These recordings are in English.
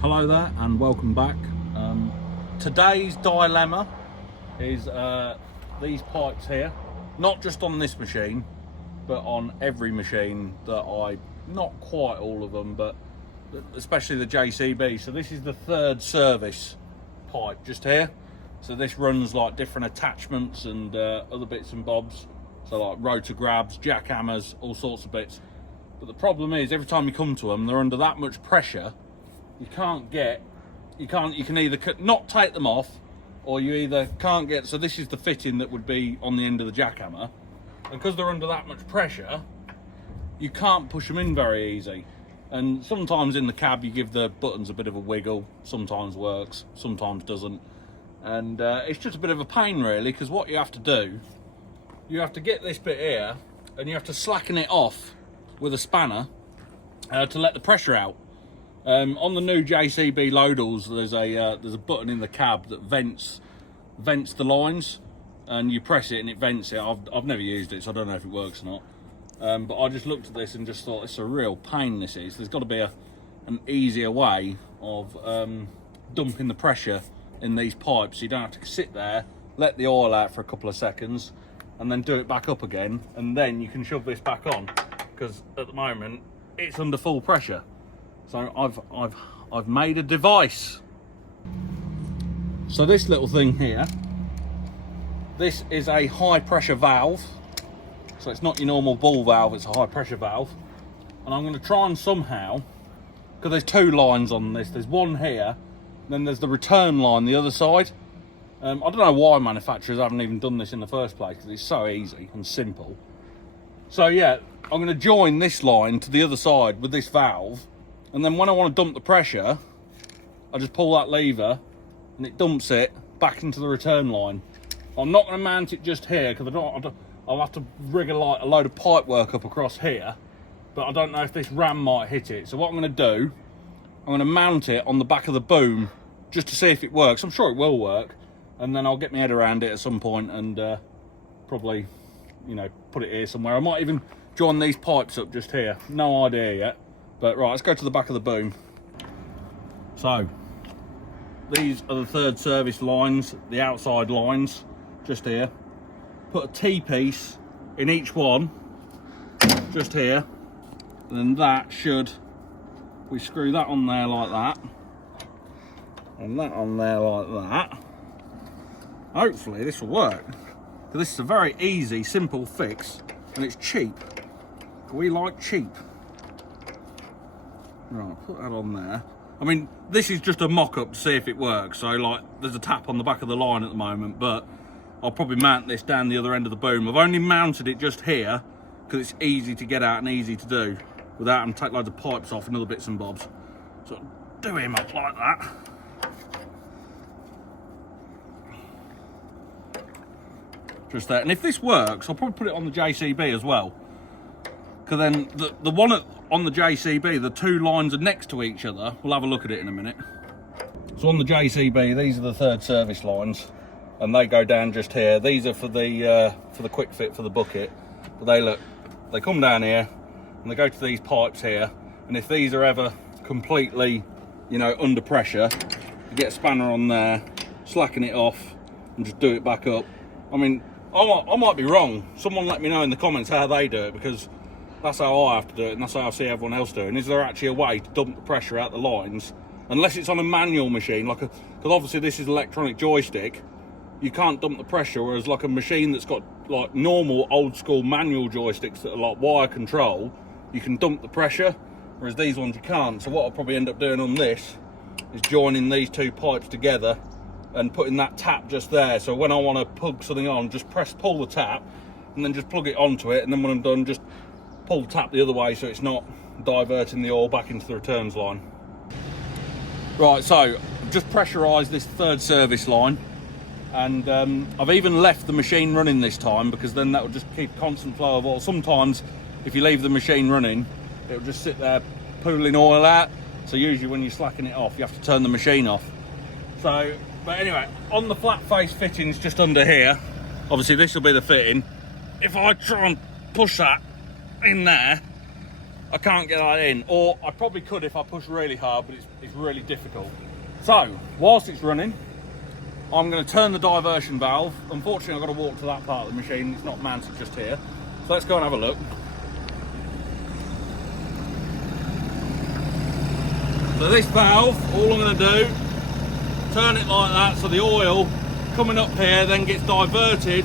Hello there and welcome back. Today's dilemma is these pipes here, not just on this machine but on every machine that not quite all of them, but especially the JCB. So this is the third service pipe just here. So this runs like different attachments and other bits and bobs, so like rotor grabs, jackhammers, all sorts of bits. But the problem is every time you come to them, they're under that much pressure. You can either not take them off, or you either can't get, so this is the fitting that would be on the end of the jackhammer, and because they're under that much pressure, you can't push them in very easy. And sometimes in the cab you give the buttons a bit of a wiggle, sometimes works, sometimes doesn't, and it's just a bit of a pain really, because what you have to do, you have to get this bit here and you have to slacken it off with a spanner to let the pressure out. On the new JCB Loadals, there's a button in the cab that vents the lines, and you press it and it vents it. I've never used it, so I don't know if it works or not. But I just looked at this and just thought it's a real pain. This is. There's got to be an easier way of dumping the pressure in these pipes. So you don't have to sit there, let the oil out for a couple of seconds, and then do it back up again, and then you can shove this back on. Because at the moment it's under full pressure. So I've made a device. So this little thing here, this is a high pressure valve. So it's not your normal ball valve, it's a high pressure valve. And I'm going to try and somehow, because there's two lines on this, there's one here, then there's the return line the other side. I don't know why manufacturers haven't even done this in the first place, because it's so easy and simple. So yeah, I'm going to join this line to the other side with this valve. And then when I want to dump the pressure, I just pull that lever and it dumps it back into the return line. I'm not going to mount it just here, because I'll have to rig a load of pipe work up across here, but I don't know if this ram might hit it. So what I'm going to do, I'm going to mount it on the back of the boom just to see if it works. I'm sure it will work, and then I'll get my head around it at some point and probably, put it here somewhere. I might even join these pipes up just here. No idea yet. But right, let's go to the back of the boom. So, these are the third service lines, the outside lines, just here. Put a T-piece in each one, just here. And then that should, we screw that on there like that. And that on there like that. Hopefully this will work. Because this is a very easy, simple fix, and it's cheap. We like cheap. Right, put that on there. I mean, this is just a mock-up to see if it works. So, like, there's a tap on the back of the line at the moment, but I'll probably mount this down the other end of the boom. I've only mounted it just here because it's easy to get out and easy to do without having to take loads of pipes off and other bits and bobs. So, do him up like that. Just there. And if this works, I'll probably put it on the JCB as well. Because then the one on the JCB, the two lines are next to each other. We'll have a look at it in a minute. So on the JCB, these are the third service lines, and they go down just here. These are for the quick fit for the bucket. But they come down here, and they go to these pipes here. And if these are ever completely, under pressure, you get a spanner on there, slacken it off, and just do it back up. I mean, I might be wrong. Someone let me know in the comments how they do it, because that's how I have to do it, and that's how I see everyone else doing. Is there actually a way to dump the pressure out the lines? Unless it's on a manual machine, because obviously this is electronic joystick, you can't dump the pressure, whereas like a machine that's got like normal old school manual joysticks that are like wire control, you can dump the pressure, whereas these ones you can't. So what I'll probably end up doing on this is joining these two pipes together and putting that tap just there. So when I want to plug something on, just pull the tap, and then just plug it onto it, and then when I'm done, just pull the tap the other way so it's not diverting the oil back into the returns line. Right, so I've just pressurised this third service line, and I've even left the machine running this time, because then that will just keep constant flow of oil. Sometimes if you leave the machine running, it'll just sit there pooling oil out. So usually when you slacken it off, you have to turn the machine off. So, but anyway, on the flat face fittings just under here, obviously this will be the fitting. If I try and push that in there, I can't get that in. Or I probably could if I push really hard, but it's really difficult. So, whilst it's running, I'm going to turn the diversion valve. Unfortunately, I've got to walk to that part of the machine. It's not mounted just here. So let's go and have a look. So this valve, all I'm going to do, turn it like that so the oil coming up here then gets diverted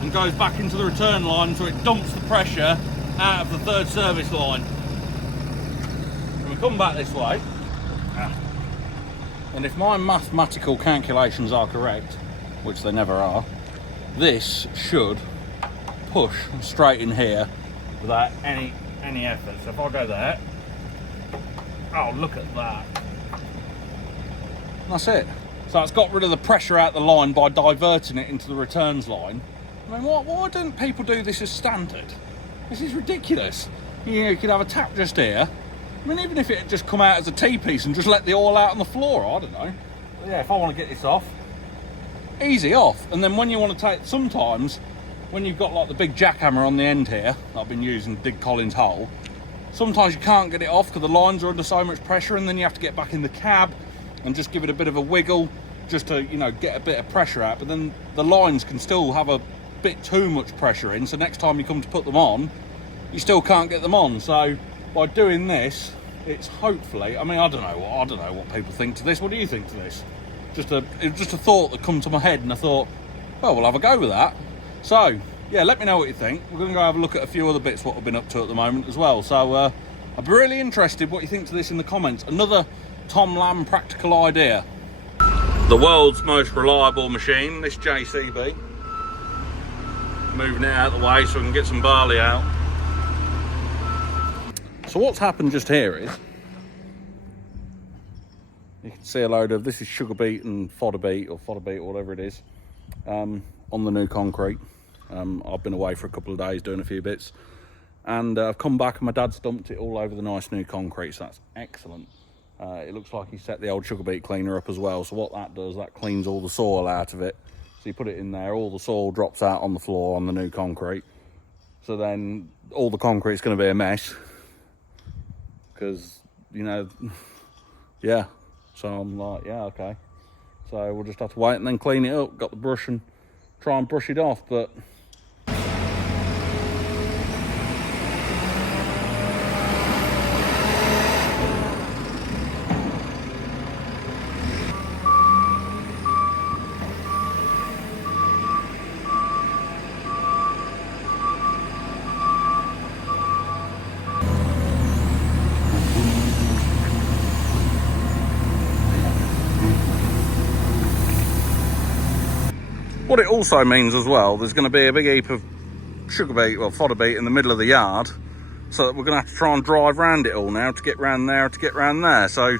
and goes back into the return line, so it dumps the pressure out of the third service line. And we come back this way, and if my mathematical calculations are correct, which they never are, this should push straight in here without any effort. So if I go there, oh, look at that. That's it. So it's got rid of the pressure out the line by diverting it into the returns line. I mean, why don't people do this as standard? This is ridiculous. You could have a tap just here. I mean, even if it had just come out as a T-piece and just let the oil out on the floor, I don't know. But yeah, if I want to get this off, easy off. And then when you want to take, sometimes, when you've got like the big jackhammer on the end here, I've been using to dig Colin's hole, sometimes you can't get it off because the lines are under so much pressure, and then you have to get back in the cab and just give it a bit of a wiggle just to, you know, get a bit of pressure out. But then the lines can still have a bit too much pressure in, so next time you come to put them on, you still can't get them on. So by doing this, it's hopefully, I mean, I don't know what people think to this. What do you think to this? It was just a thought that come to my head, and I thought, well, we'll have a go with that. So yeah, let me know what you think. We're going to go have a look at a few other bits what we've been up to at the moment as well. So I'd be really interested what you think to this in the comments. Another Tom Lamb practical idea. The world's most reliable machine, this JCB. Moving it out of the way so we can get some barley out. So what's happened just here is, you can see a load of, this is sugar beet and fodder beet, or whatever it is, on the new concrete. I've been away for a couple of days doing a few bits, and I've come back and my dad's dumped it all over the nice new concrete, so that's excellent. It looks like he set the old sugar beet cleaner up as well, so what that does, that cleans all the soil out of it. So you put it in there, all the soil drops out on the floor on the new concrete. So then all the concrete's going to be a mess. Because, you know, yeah. So I'm like, yeah, okay. So we'll just have to wait and then clean it up. Got the brush and try and brush it off, but... What it also means as well, there's going to be a big heap of sugar beet or fodder beet in the middle of the yard, so that we're going to have to try and drive around it all now to get round there, to get round there. So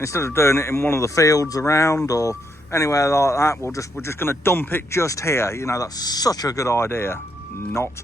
instead of doing it in one of the fields around or anywhere like that, we're just going to dump it just here. You know, that's such a good idea. Not.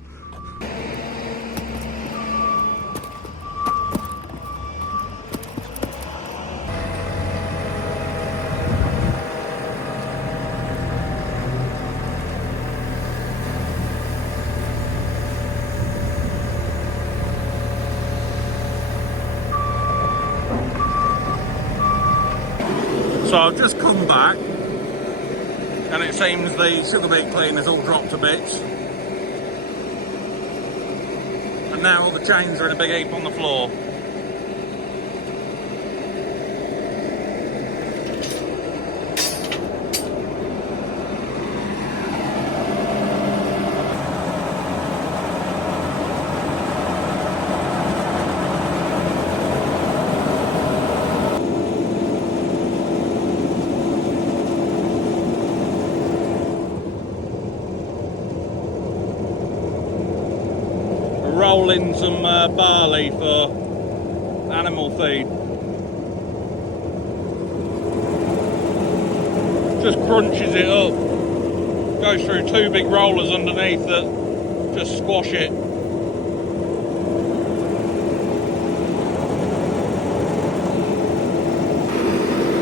So I've just come back, and it seems the sugar beet cleaner's all dropped to bits. And now all the chains are in a big heap on the floor. Roll in some barley for animal feed. Just crunches it up. Goes through two big rollers underneath that just squash it.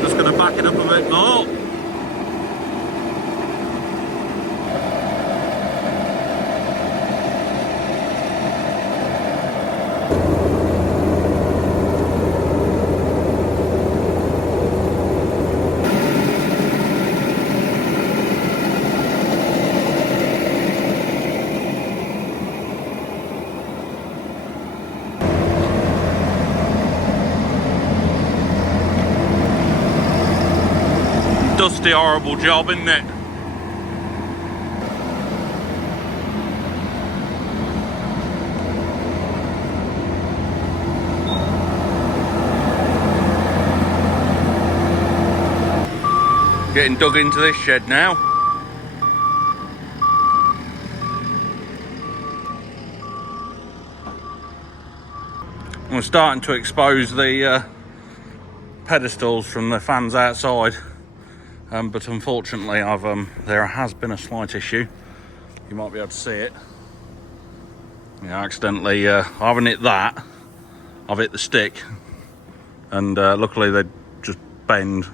Just going to back it up a bit more. dusty, horrible job, isn't it? Getting dug into this shed now. We're starting to expose the pedestals from the fans outside, but unfortunately there has been a slight issue. You might be able to see it. Yeah, accidentally, I haven't hit that, I've hit the stick, and luckily they just bend.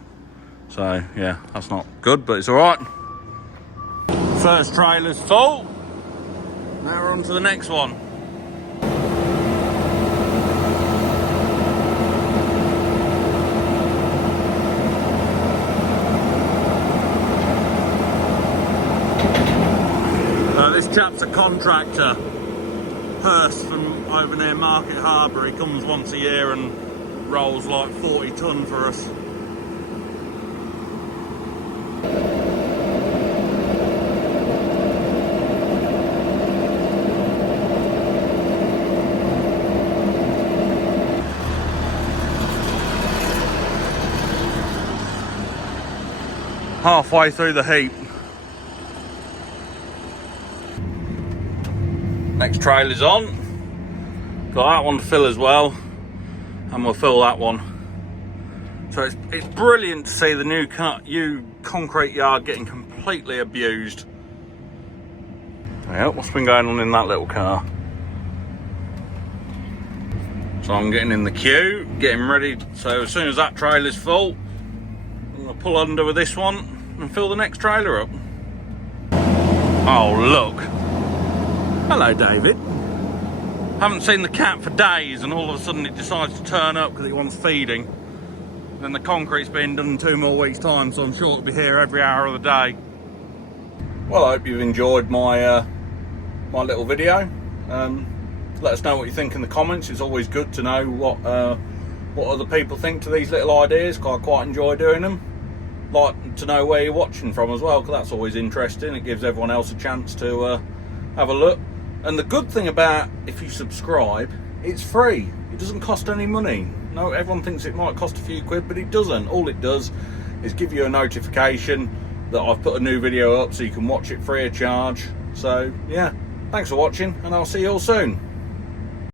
So yeah, that's not good, but it's all right. First trailer's full. Now we're on to the next one. This chap's a contractor, Hurst from over near Market Harbour. He comes once a year and rolls like 40 tonne for us. Halfway through the heap. Next trailer's on. Got that one to fill as well, and we'll fill that one. So it's brilliant to see the new concrete yard getting completely abused. Yeah, what's been going on in that little car? So I'm getting in the queue, getting ready. So as soon as that trailer's full, I'm gonna pull under with this one and fill the next trailer up. Oh look. Hello, David. Haven't seen the cat for days, and all of a sudden it decides to turn up because it wants feeding. Then the concrete's being done in 2 more weeks' time, so I'm sure it'll be here every hour of the day. Well, I hope you've enjoyed my my little video. Let us know what you think in the comments. It's always good to know what other people think to these little ideas, because I quite enjoy doing them. Like to know where you're watching from as well, because that's always interesting. It gives everyone else a chance to have a look. And the good thing about if you subscribe, it's free. It doesn't cost any money. No, everyone thinks it might cost a few quid, but it doesn't. All it does is give you a notification that I've put a new video up so you can watch it free of charge. So yeah, thanks for watching, and I'll see you all soon.